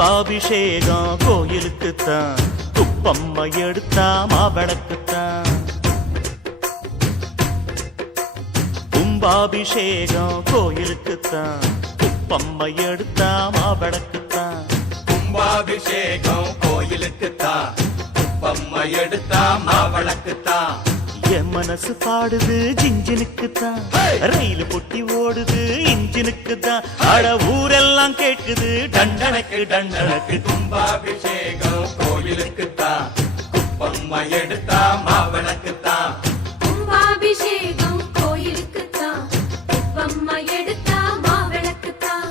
கும்பாபிஷேகம் கோயிலுக்குத்தான், குப்பம்மை எடுத்தா மாவிளக்குத்தான். கும்பாபிஷேகம் கோயிலுக்குத்தான், குப்பம்மை எடுத்தா மாவிளக்குத்தான். கும்பாபிஷேகம் கோயிலுக்குத்தான், குப்பம்மை எடுத்தா மாவிளக்குத்தான். என் மனசு பாடுது ஜிஞ்சினுக்குத்தான், ரயில் பொட்டி ஓடுது இன்ஜினுக்குத்தான். அட ஊரெல்லாம் கேட்குது டண்டனக்கு டண்டனக்கு. கும்பாபிஷேகம் கோயிலுக்குத்தான், குப்பம்மை எடுத்தா மாவிளக்குத்தான். கும்பாபிஷேகம் கோயிலுக்குத்தான், குப்பம்மை எடுத்தா மாவிளக்குத்தான்.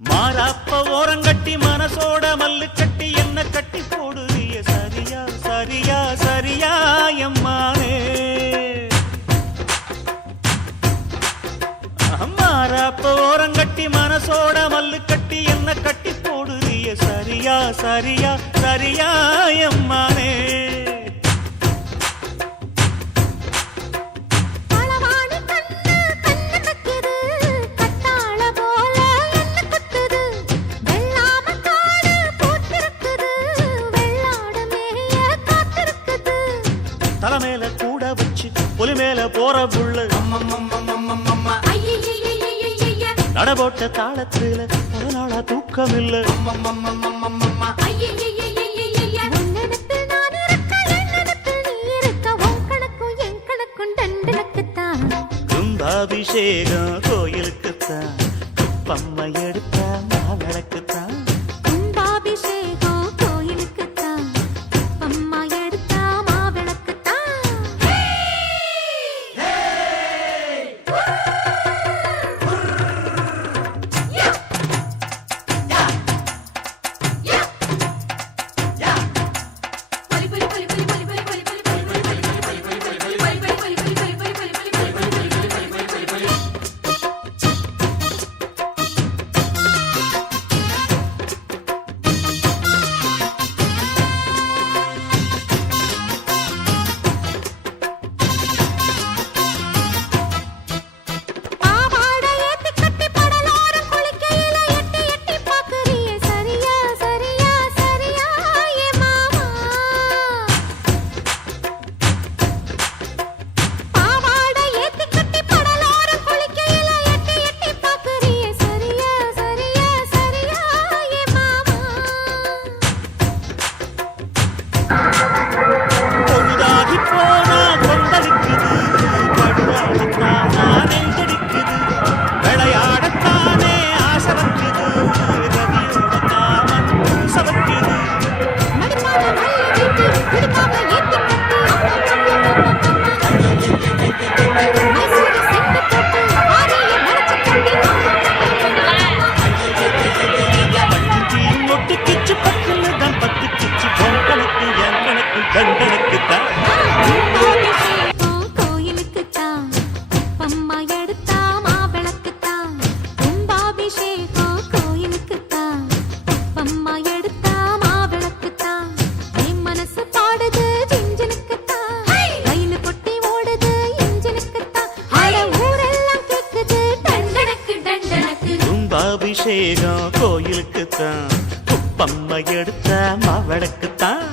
மாறாப்ப ஓரங்கட்டி மனசோட மல்லு கட்டி என்ன கட்டி போடுறிய சரியா சரியா சரியா எம்மானே. மாறாப்ப ஓரங்கட்டி மனசோட மல்லு கட்டி என்ன கட்டி போடுறிய சரியா சரியா சரியா எம்மானே. தலைமையில கூட வச்சு புலி மேல போற புள்ள நடபோட்ட தாளத்துல ஒரு நாளா தூக்கம் இல்ல. கும்பாபிஷேகம் கோயிலுக்குத்தான், குப்பம்மை எடுத்த மாவிளக்குத்தான். கும்பாபிஷேகம் கோயிலுக்குத்தான், குப்பம்மை எடுத்தா மாவிளக்குத்தான். கும்பாபிஷேகம் கோயிலுக்குத்தான், குப்பம்மை எடுத்த மாவிளக்குத்தான்.